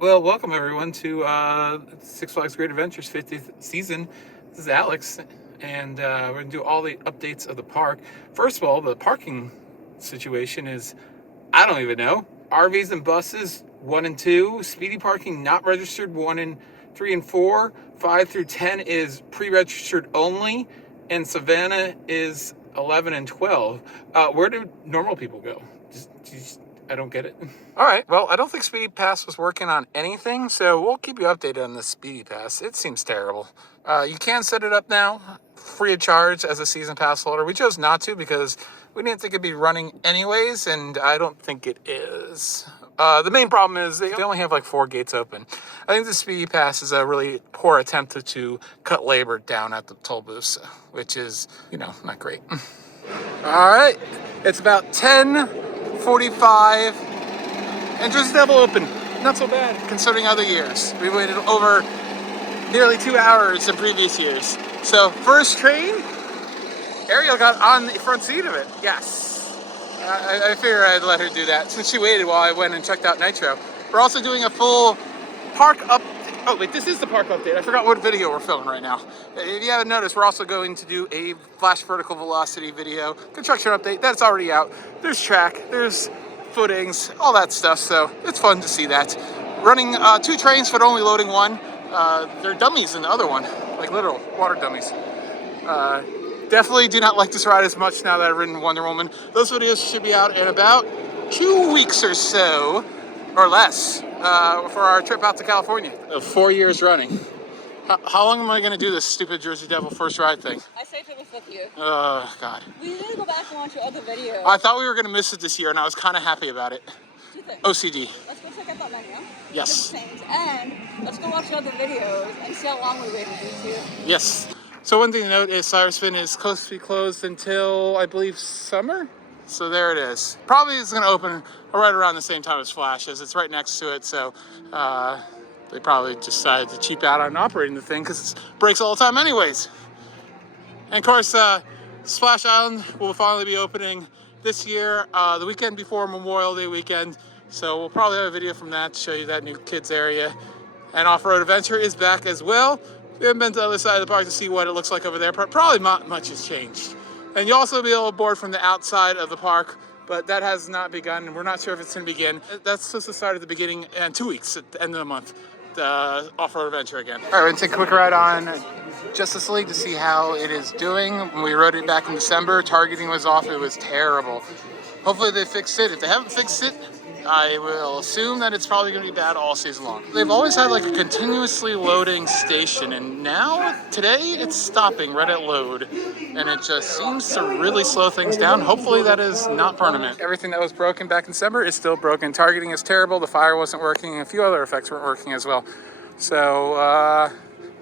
Well, welcome everyone to Six Flags Great Adventures 50th season. This is Alex, and we're going to do all the updates of the park. First of all, the parking situation is, I don't even know. RVs and buses, 1 and 2. Speedy parking not registered, 1 and 3 and 4. 5 through 10 is pre-registered only, and Savannah is 11 and 12. Where do normal people go? I don't get it. All right. Well, I don't think Speedy Pass was working on anything, so we'll keep you updated on the Speedy Pass. It seems terrible. You can set it up now, free of charge as a season pass holder. We chose not to because we didn't think it'd be running anyways, and I don't think it is. The main problem is they only have like 4 gates open. I think the Speedy Pass is a really poor attempt to cut labor down at the toll booths, which is, not great. All right. It's about 10:45, and Jersey Devil open. Not so bad considering other years. We waited over nearly 2 hours in previous years. So first train, Ariel got on the front seat of it. Yes, I figured I'd let her do that since she waited while I went and checked out Nitro. We're also doing a full park up. Oh wait, this is the park update. I forgot what video we're filming right now. If you haven't noticed, we're also going to do a flash vertical velocity video, construction update. That's already out. There's track, there's footings, all that stuff. So it's fun to see that. Running 2 trains, but only loading 1. They're dummies in the other one, like literal water dummies. Definitely do not like this ride as much now that I've ridden Wonder Woman. Those videos should be out in about 2 weeks or so, or less, for our trip out to California. 4 years running. How long am I going to do this stupid Jersey Devil first ride thing? I saved it with you. Oh, God. We need to go back and watch your other videos. I thought we were going to miss it this year, and I was kind of happy about it. What do you think? OCD. Let's go check out that menu. Yes. And let's go watch your other videos and see how long we waited for you. Yes. So one thing to note is Cyrus Finn is supposed to be closed until, I believe, summer? So there it is. Probably is going to open right around the same time as Flash, as it's right next to it. So they probably decided to cheap out on operating the thing because it breaks all the time anyways. And of course, Splash Island will finally be opening this year, the weekend before Memorial Day weekend. So we'll probably have a video from that to show you that new kids area. And Off-Road Adventure is back as well. We haven't been to the other side of the park to see what it looks like over there, but probably not much has changed. And you'll also be able to board from the outside of the park, but that has not begun, and we're not sure if it's going to begin. That's supposed to start at the beginning, and 2 weeks at the end of the month, the Off-Road Adventure again. All right, we're going to take a quick ride on Justice League to see how it is doing. When we rode it back in December, targeting was off. It was terrible. Hopefully they fixed it. If they haven't fixed it, I will assume that it's probably going to be bad all season long. They've always had like a continuously loading station, and now today it's stopping right at load, and it just seems to really slow things down. Hopefully that is not permanent. Everything that was broken back in December is still broken. Targeting is terrible. The fire wasn't working, and a few other effects weren't working as well. So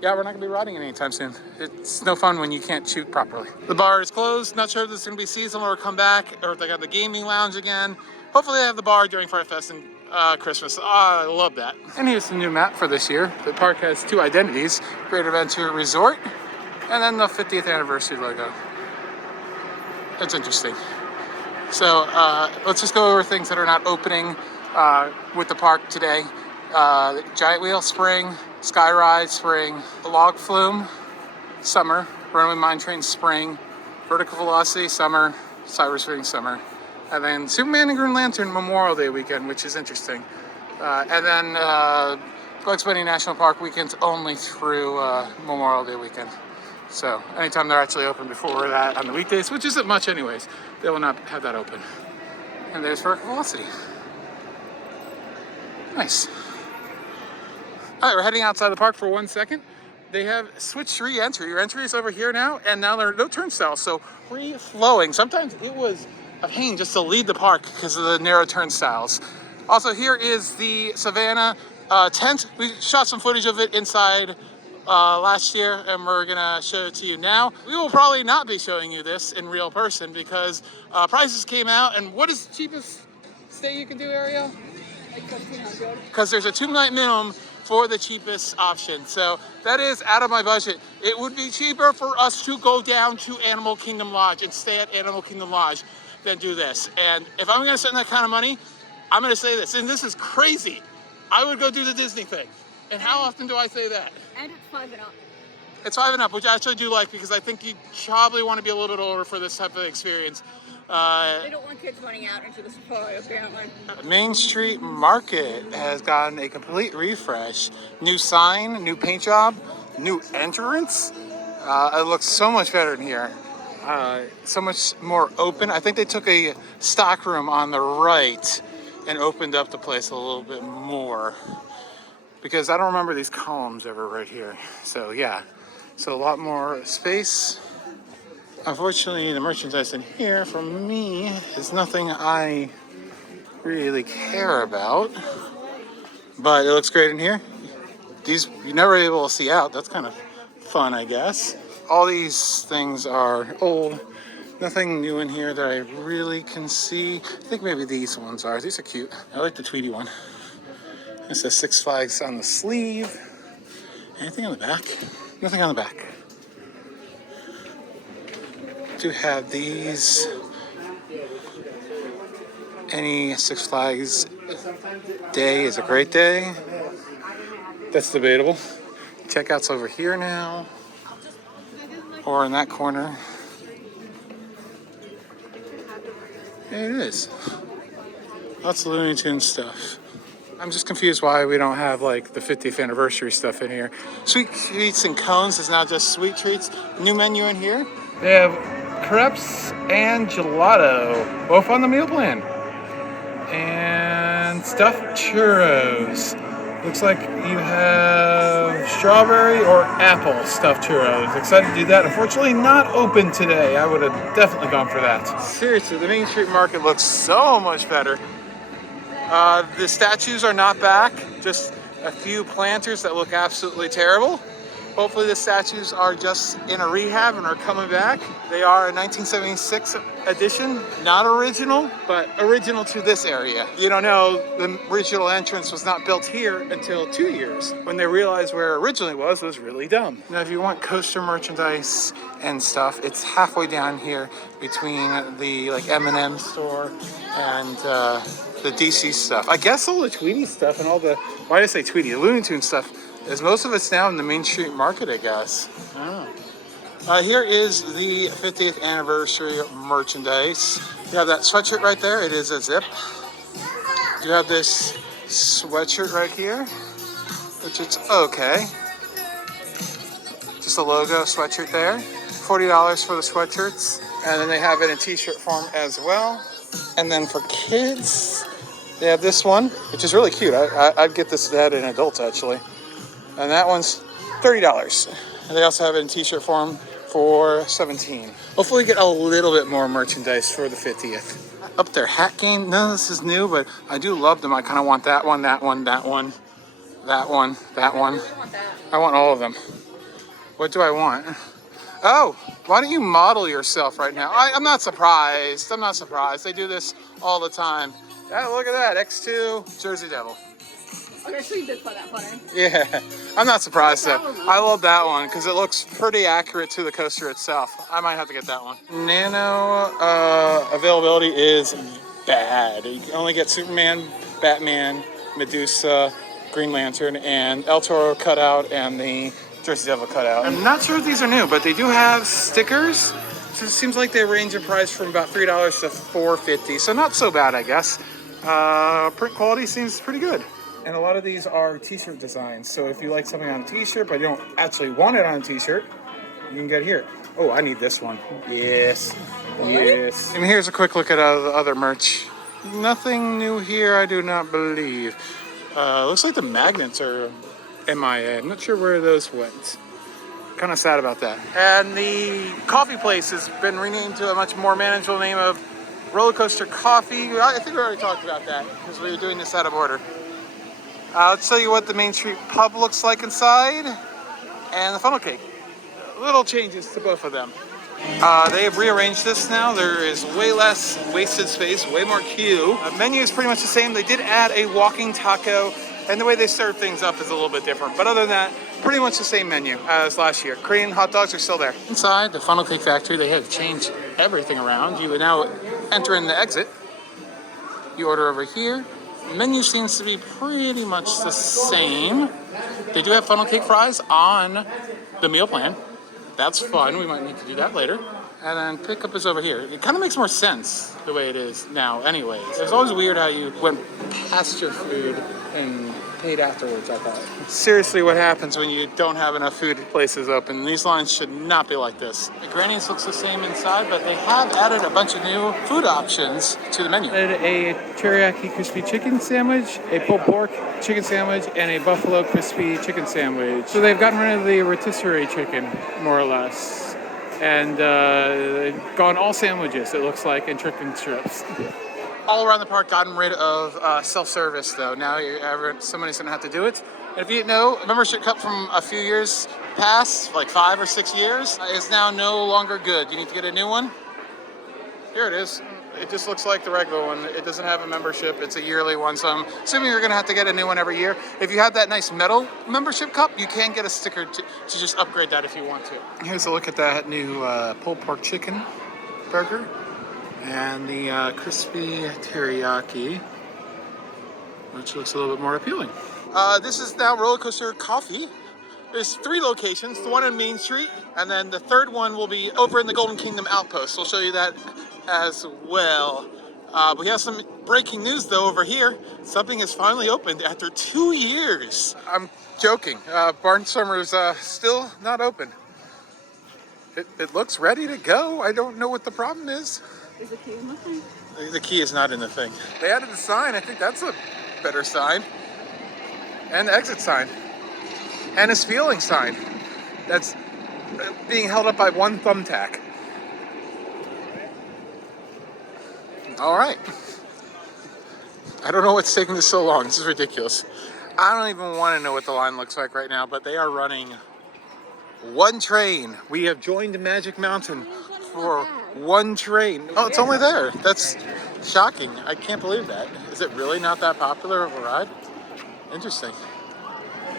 yeah, we're not going to be riding it anytime soon. It's no fun when you can't shoot properly. The bar is closed. Not sure if this is going to be seasonal or come back, or if they got the gaming lounge again. Hopefully they have the bar during Fright Fest and Christmas. I love that. And here's the new map for this year. The park has 2 identities, Great Adventure Resort, and then the 50th anniversary logo. That's interesting. So let's just go over things that are not opening with the park today. Giant Wheel, spring. Sky Ride, spring. Log Flume, summer. Runaway Mine Train, spring. Vertical Velocity, summer. Cyrus Ring, summer. And then Superman and Green Lantern Memorial Day weekend, which is interesting. And then Bugs Bunny National Park weekends only through Memorial Day weekend. So anytime they're actually open before that on the weekdays, which isn't much anyways, they will not have that open. And there's Vertical Velocity. Nice. All right, we're heading outside the park for 1 second. They have switched re-entry. Your entry is over here now, and now there are no turnstiles, so free-flowing. Sometimes it was a pain just to leave the park because of the narrow turnstiles. Also, here is the Savannah tent. We shot some footage of it inside last year, and we're gonna show it to you now. We will probably not be showing you this in real person because prices came out, and what is the cheapest stay you can do, Ariel? Like 1,500. Because there's a 2-night minimum for the cheapest option. So that is out of my budget. It would be cheaper for us to go down to Animal Kingdom Lodge and stay at Animal Kingdom Lodge than do this. And if I'm gonna spend that kind of money, I'm gonna say this, and this is crazy. I would go do the Disney thing. And how often do I say that? And it's 5 and up. It's 5 and up, which I actually do like because I think you probably want to be a little bit older for this type of experience. They don't want kids running out into the safari, apparently. Main Street Market has gotten a complete refresh. New sign, new paint job, new entrance. It looks so much better in here. So much more open. I think they took a stock room on the right and opened up the place a little bit more. Because I don't remember these columns ever right here. So yeah, so a lot more space. Unfortunately, the merchandise in here for me is nothing I really care about. But it looks great in here. These you're never able to see out. That's kind of fun, I guess. All these things are old. Nothing new in here that I really can see. I think maybe these ones are. These are cute. I like the Tweety one. It says Six Flags on the sleeve. Anything on the back? Nothing on the back. Do have these. Any Six Flags day is a great day. That's debatable. Checkout's over here now. Or in that corner. There it is. Lots of Looney Tunes stuff. I'm just confused why we don't have like the 50th anniversary stuff in here. Sweet Treats and Cones is now just Sweet Treats. New menu in here. They have crepes and gelato, both on the meal plan. And stuffed churros. Looks like you have strawberry or apple stuffed churros. Excited to do that. Unfortunately, not open today. I would have definitely gone for that. Seriously, the Main Street Market looks so much better. The statues are not back, just a few planters that look absolutely terrible. Hopefully the statues are just in a rehab and are coming back. They are a 1976 edition, not original, but original to this area. You don't know, the original entrance was not built here until 2 years. When they realized where it originally was really dumb. Now if you want coaster merchandise and stuff, it's halfway down here between the like M&M store and the DC stuff. I guess all the Tweety stuff and all the, why did I say Tweety? The Looney Tunes stuff is most of it's now in the Main Street Market, I guess. I don't know. Here is the 50th anniversary merchandise. You have that sweatshirt right there. It is a zip. You have this sweatshirt right here, which is okay. Just a logo sweatshirt there. $40 for the sweatshirts. And then they have it in t-shirt form as well. And then for kids, they have this one, which is really cute. I'd get this that in adults, actually. And that one's $30. And they also have it in t-shirt form for $17. Hopefully we get a little bit more merchandise for the 50th. Up there, hat game. None of this is new, but I do love them. I kind of want that one, that one, that one, that one, that one. I really want that. I want all of them. What do I want? Oh, why don't you model yourself right now? I'm not surprised. I'm not surprised. They do this all the time. Look at that, X2 Jersey Devil. Okay, so you did find that funny. Yeah, I'm not surprised though. I love that one because it looks pretty accurate to the coaster itself. I might have to get that one. Nano availability is bad. You can only get Superman, Batman, Medusa, Green Lantern, and El Toro cutout and the Jersey Devil cutout. I'm not sure if these are new, but they do have stickers. So it seems like they range in price from about $3 to $4.50. So not so bad, I guess. Print quality seems pretty good. And a lot of these are t-shirt designs. So if you like something on a t-shirt, but you don't actually want it on a t-shirt, you can get it here. Oh, I need this one. Yes. Yes. And here's a quick look at the other merch. Nothing new here, I do not believe. Looks like the magnets are MIA. I'm not sure where those went. Kind of sad about that. And the coffee place has been renamed to a much more manageable name of Roller Coaster Coffee. I think we already talked about that because we were doing this out of order. I'll tell you what the Main Street Pub looks like inside and the funnel cake. Little changes to both of them. They have rearranged this now. There is way less wasted space, way more queue. The menu is pretty much the same. They did add a walking taco, and the way they serve things up is a little bit different. But other than that, pretty much the same menu as last year. Korean hot dogs are still there. Inside the funnel cake factory, they have changed everything around. You would now enter in the exit. You order over here, Menu seems to be pretty much the same. They do have funnel cake fries on the meal plan. That's fun. We might need to do that later. And then pickup is over here. It kind of makes more sense the way it is now anyways. It was always weird how you went past your food and paid afterwards, I thought. Seriously, what happens when you don't have enough food places open? These lines should not be like this. The Granny's looks the same inside, but they have added a bunch of new food options to the menu. A teriyaki crispy chicken sandwich, a pulled pork chicken sandwich, and a buffalo crispy chicken sandwich. So they've gotten rid of the rotisserie chicken, more or less. And they've gone all sandwiches, it looks like, and chicken strips. All around the park, gotten rid of self-service, though. Now somebody's going to have to do it. And if you didn't know, membership cup from a few years past, like 5 or 6 years, is now no longer good. You need to get a new one. Here it is. It just looks like the regular one. It doesn't have a membership. It's a yearly one, so I'm assuming you're going to have to get a new one every year. If you have that nice metal membership cup, you can get a sticker to just upgrade that if you want to. Here's a look at that new pulled pork chicken burger and the crispy teriyaki, which looks a little bit more appealing. This is now Roller Coaster Coffee. There's 3 locations, the one on Main Street, and then the third one will be over in the Golden Kingdom Outpost. We'll show you that as well. We have some breaking news though over here. Something has finally opened after 2 years. I'm joking. Barnstormer's still not open. It looks ready to go. I don't know what the problem is. Is the key in the thing? The key is not in the thing. They added the sign. I think that's a better sign. And the exit sign. And a spieling sign that's being held up by one thumbtack. All right. I don't know what's taking this so long. This is ridiculous. I don't even want to know what the line looks like right now, but they are running one train. We have joined Magic Mountain for one train. Oh, it's only there. That's shocking. I can't believe that. Is it really not that popular of a ride? Interesting.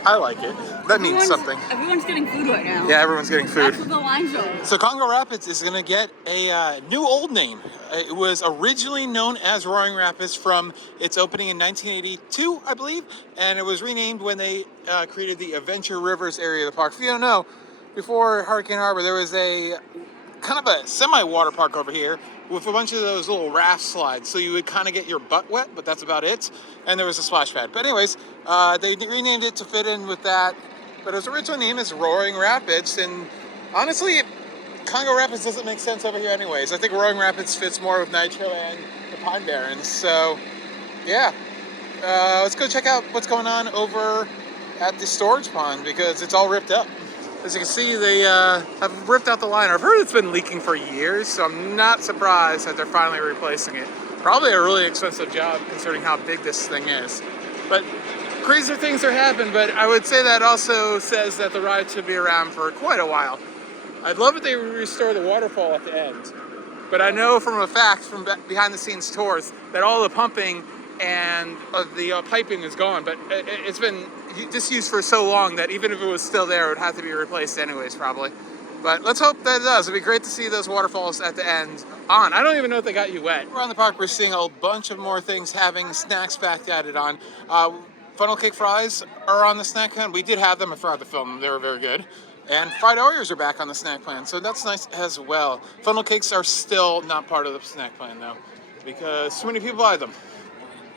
I like it. That means something. Everyone's getting food right now. Yeah, everyone's getting food. That's what the lines are. So Congo Rapids is going to get a new old name. It was originally known as Roaring Rapids from its opening in 1982, I believe, and it was renamed when they created the Adventure Rivers area of the park. If you don't know, before Hurricane Harbor, there was a kind of a semi-water park over here with a bunch of those little raft slides. So you would kind of get your butt wet, but that's about it. And there was a splash pad. But anyways, they renamed it to fit in with that. But its original name is Roaring Rapids. And honestly, Congo Rapids doesn't make sense over here anyways. I think Roaring Rapids fits more with Nitro and the Pine Barrens. So yeah, let's go check out what's going on over at the storage pond because it's all ripped up. As you can see, they have ripped out the liner. I've heard it's been leaking for years, so I'm not surprised that they're finally replacing it. Probably a really expensive job considering how big this thing is. But crazier things are happening, but I would say that also says that the ride should be around for quite a while. I'd love if they restore the waterfall at the end. But I know from a fact from behind the scenes tours that all the pumping and the piping is gone, but it's been disused for so long that even if it was still there, it would have to be replaced anyways, probably. But let's hope that it does. It'd be great to see those waterfalls at the end on. I don't even know if they got you wet. Around the park, we're seeing a bunch of more things having snacks back added on. Funnel cake fries are on the snack plan. We did have them. I forgot to film them. They were very good. And fried Oreos are back on the snack plan, so that's nice as well. Funnel cakes are still not part of the snack plan, though, because too many people buy them.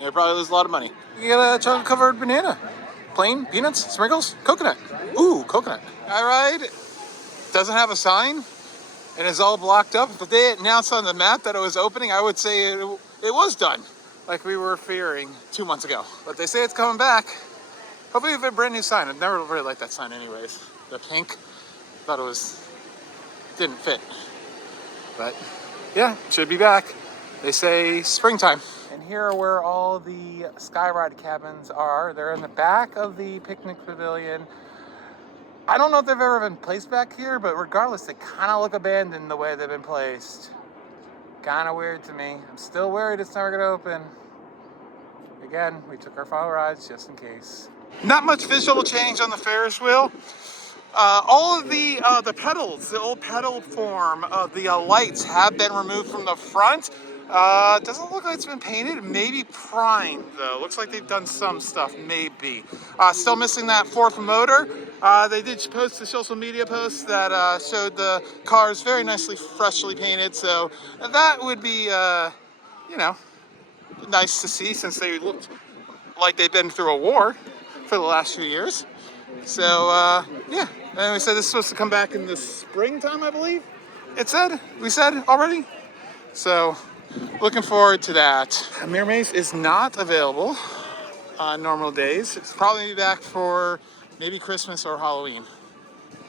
They probably lose a lot of money. You get a chocolate-covered banana. Plain, peanuts, sprinkles, coconut. Ooh, coconut. All right. Doesn't have a sign and is all blocked up. If they announced on the map that it was opening, I would say it was done, like we were fearing 2 months ago. But they say it's coming back. Hopefully with a brand new sign. I've never really liked that sign anyways. The pink, thought didn't fit. But yeah, should be back. They say springtime. And here are where all the Skyride cabins are. They're in the back of the picnic pavilion. I don't know if they've ever been placed back here, but regardless, they kind of look abandoned the way they've been placed. Kind of weird to me. I'm still worried it's never going to open. Again, we took our final rides just in case. Not much visual change on the Ferris wheel. All of the pedals, the old pedal form of the lights have been removed from the front. Doesn't look like it's been painted. Maybe primed though. Looks like they've done some stuff. Maybe. Still missing that fourth motor. They did post a social media post that showed the cars very nicely, freshly painted. So that would be, you know, nice to see since they looked like they've been through a war for the last few years. So yeah. And we said this is supposed to come back in the springtime, I believe. We said already. So. Looking forward to that. Mirror Maze is not available on normal days. It's probably back for maybe Christmas or Halloween.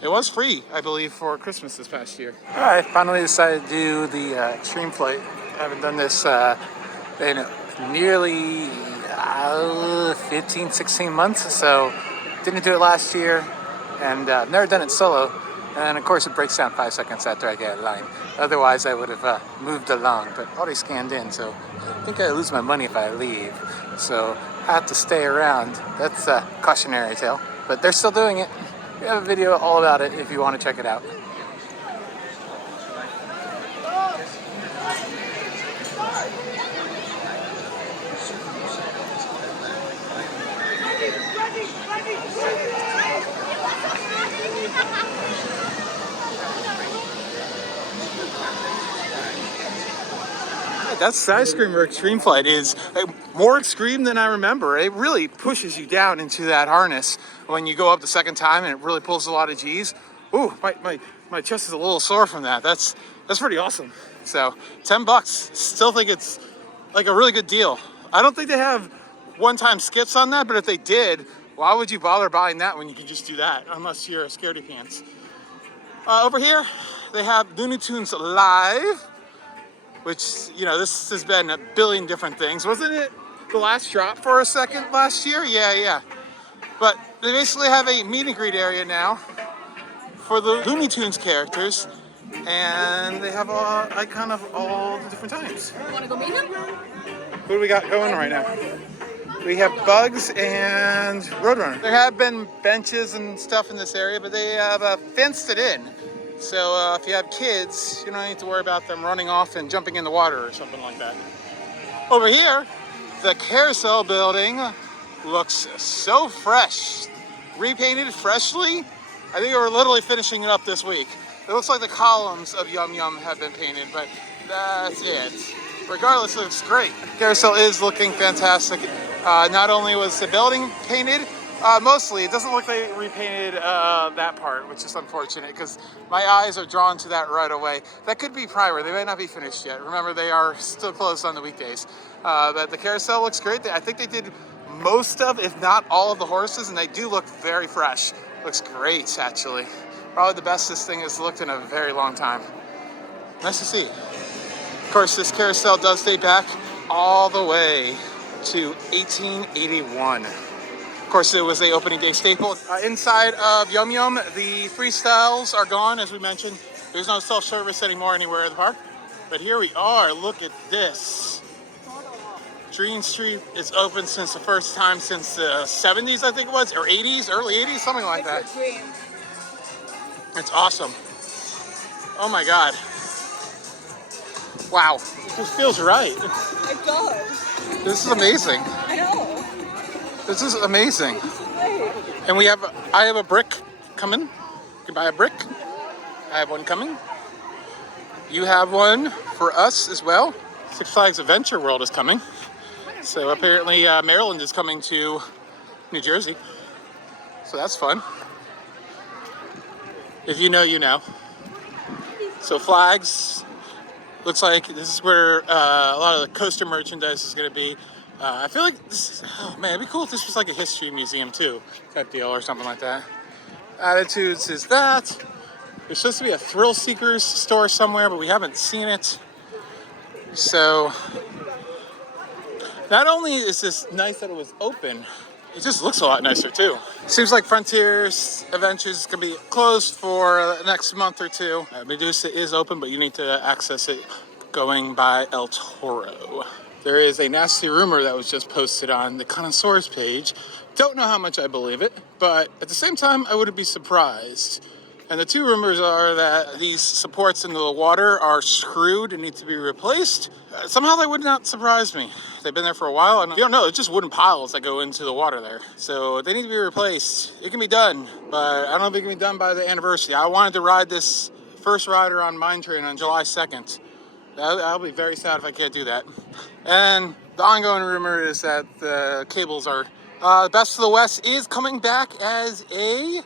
It was free, I believe, for Christmas this past year. All right, finally decided to do the extreme flight. I haven't done this in nearly 15, 16 months, so didn't do it last year, and never done it solo. And of course, it breaks down 5 seconds after I get a line. Otherwise, I would have moved along, but already scanned in, so I think I lose my money if I leave. So I have to stay around. That's a cautionary tale, but they're still doing it. We have a video all about it if you want to check it out. That side screamer extreme flight is more extreme than I remember. It really pushes you down into that harness when you go up the second time, and it really pulls a lot of G's. Ooh, my chest is a little sore from that. That's pretty awesome. So $10. Still think it's like a really good deal. I don't think they have one-time skips on that, but if they did, why would you bother buying that when you can just do that? Unless you're a scaredy pants. Over here, they have Looney Tunes Live, which, you know, this has been a billion different things. Wasn't it the last drop for a second last year? Yeah. But they basically have a meet and greet area now for the Looney Tunes characters, and they have a icon of all the different times. Want to go meet him? Who do we got going right now? We have Bugs and Roadrunner. There have been benches and stuff in this area, but they have fenced it in. So if you have kids, you don't need to worry about them running off and jumping in the water or something like that. Over here, the Carousel building looks so fresh. Repainted freshly. I think we're literally finishing it up this week. It looks like the columns of Yum Yum have been painted, but that's it. Regardless, it looks great. Carousel is looking fantastic. Not only was the building painted, mostly, it doesn't look like they repainted that part, which is unfortunate because my eyes are drawn to that right away. That could be primer. They may not be finished yet. Remember, they are still closed on the weekdays. But the Carousel looks great. I think they did most of, if not all of the horses, and they do look very fresh. Looks great, actually. Probably the best this thing has looked in a very long time. Nice to see. Of course, this Carousel does date back all the way to 1881. Of course, it was the opening day staple. Inside of Yum Yum, the freestyles are gone, as we mentioned. There's no self-service anymore anywhere in the park. But here we are. Look at this. Dream Street is open since the first time since the 70s, I think it was, or 80s, early 80s, something like that. It's a dream. It's awesome. Oh my God. Wow. It just feels right. It does. This is amazing. I know. This is amazing. It's great. And I have a brick coming. You can buy a brick. I have one coming. You have one for us as well. Six Flags Adventure World is coming. So apparently Maryland is coming to New Jersey. So that's fun. If you know, you know. So flags. Looks like this is where a lot of the coaster merchandise is going to be. I feel like this, oh man, it'd be cool if this was like a history museum too, type deal or something like that. Attitudes is that. There's supposed to be a Thrill Seekers store somewhere, but we haven't seen it. So, not only is this nice that it was open, it just looks a lot nicer too. Seems like Frontiers Adventures is going to be closed for the next month or two. Medusa is open, but you need to access it going by El Toro. There is a nasty rumor that was just posted on the Connoisseurs page. Don't know how much I believe it, but at the same time, I wouldn't be surprised And the two rumors are that these supports into the water are screwed and need to be replaced. Somehow that would not surprise me. They've been there for a while, and you don't know, it's just wooden piles that go into the water there. So they need to be replaced. It can be done, but I don't know if it can be done by the anniversary. I wanted to ride this first rider on Mine Train on July 2nd. I'll be very sad if I can't do that. And the ongoing rumor is that the cables are... Best of the West is coming back as a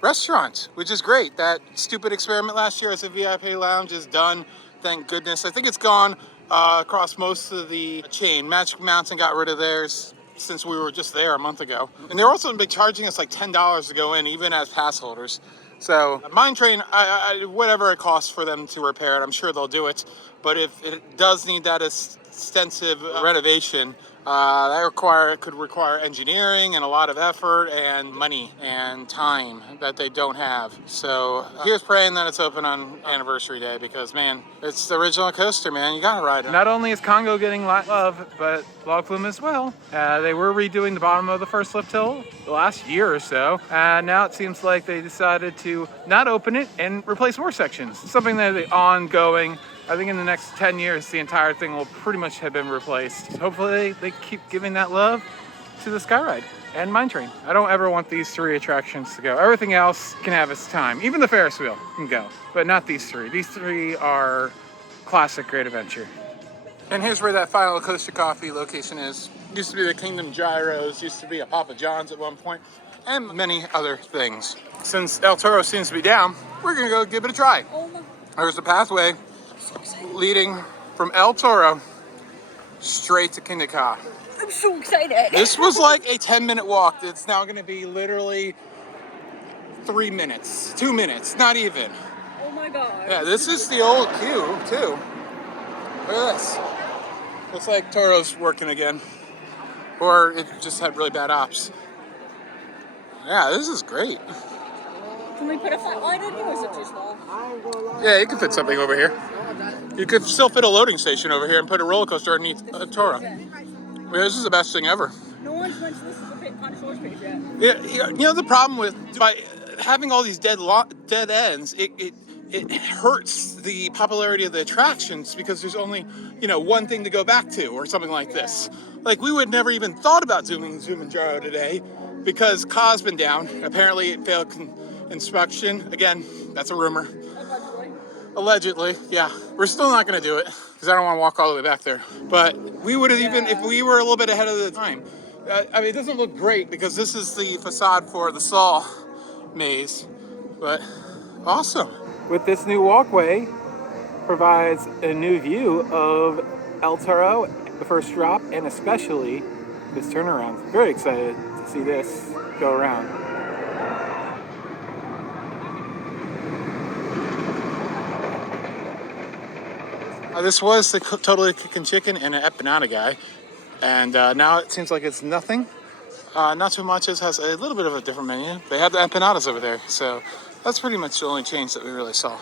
restaurant, which is great. That stupid experiment last year as a VIP lounge is done, thank goodness. I think it's gone across most of the chain. Magic Mountain got rid of theirs since we were just there a month ago. And they're also been charging us like $10 to go in, even as pass holders. So Mine Train, whatever it costs for them to repair it, I'm sure they'll do it. But if it does need that extensive renovation, that could require engineering and a lot of effort and money and time that they don't have. So here's praying that it's open on anniversary day, because man, it's the original coaster, man. You gotta ride it. Not only is Congo getting love, but Log Flume as well. They were redoing the bottom of the first lift hill the last year or so, and now it seems like they decided to not open it and replace more sections. Something that is ongoing. I think in the next 10 years, the entire thing will pretty much have been replaced. Hopefully they keep giving that love to the Skyride and Mine Train. I don't ever want these three attractions to go. Everything else can have its time. Even the Ferris wheel can go, but not these three. These three are classic Great Adventure. And here's where that Final Coaster Coffee location is. Used to be the Kingdom Gyros, used to be a Papa John's at one point, and many other things. Since El Toro seems to be down, we're gonna go give it a try. There's the pathway leading from El Toro straight to Kingda Ka. I'm so excited. This was like a 10-minute walk. It's now going to be literally 3 minutes, 2 minutes, not even. Oh my god. Yeah, this is the old queue too. Look at this. Looks like Toro's working again, or it just had really bad ops. Yeah, this is great. Can we put a flat light in here, or is it too small? Yeah, you could fit something over here. You could still fit a loading station over here and put a roller coaster underneath a Toro. Yeah, this is the best thing ever. No one's mentioned this is a bit connoisseur space yet. Yeah, you know the problem with by having all these dead ends, it hurts the popularity of the attractions, because there's only one thing to go back to or something like this. Like we would never even thought about doing Zoomanjaro today because Ka's been down. Apparently it failed inspection. Again, that's a rumor. Allegedly, yeah. We're still not going to do it because I don't want to walk all the way back there. But we would have even, if we were a little bit ahead of the time. I mean, it doesn't look great because this is the facade for the Saw maze, but awesome. With this new walkway, provides a new view of El Toro, the first drop, and especially this turnaround. Very excited to see this go around. This was the Totally Kickin' Chicken and an empanada guy, and now it seems like it's nothing. Not too much. It has a little bit of a different menu. They have the empanadas over there, so that's pretty much the only change that we really saw.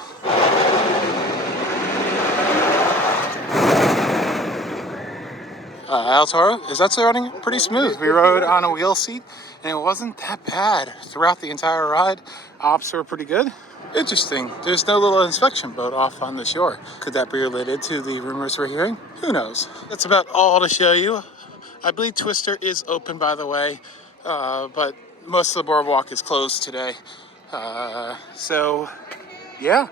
El Toro is actually running pretty smooth. We rode on a wheel seat, and it wasn't that bad throughout the entire ride. Ops were pretty good. Interesting. There's no little inspection boat off on the shore. Could that be related to the rumors we're hearing? Who knows? That's about all to show you. I believe Twister is open, by the way, but most of the boardwalk is closed today. So, yeah,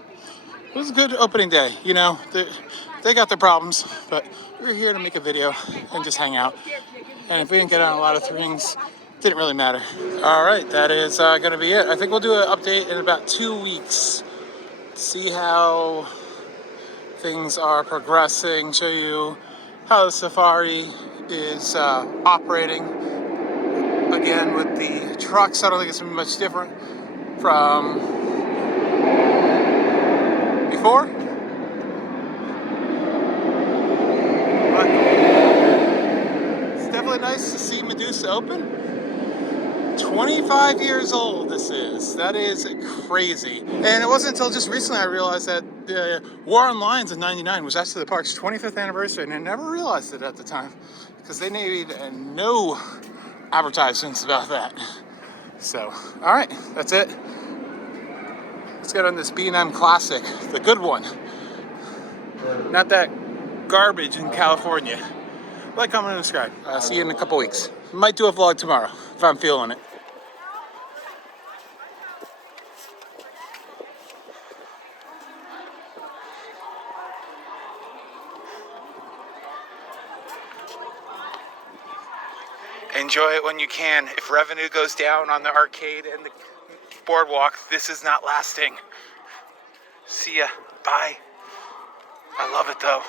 it was a good opening day. You know, they got their problems, but we're here to make a video and just hang out. And if we didn't get on a lot of things, didn't really matter. All right, that is going to be it. I think we'll do an update in about 2 weeks. See how things are progressing, show you how the safari is operating. Again, with the trucks, I don't think it's going to be much different from before. But it's definitely nice to see Medusa open. 25 years old this is. That is crazy. And it wasn't until just recently I realized that the War on Lions in '99 was actually the park's 25th anniversary, and I never realized it at the time because they made no advertisements about that. So, all right, that's it. get on this B&M Classic, the good one. Not that garbage in California. Like, comment, and subscribe. See you in a couple weeks. Might do a vlog tomorrow if I'm feeling it. Enjoy it when you can. If revenue goes down on the arcade and the boardwalk, this is not lasting. See ya. Bye. I love it though.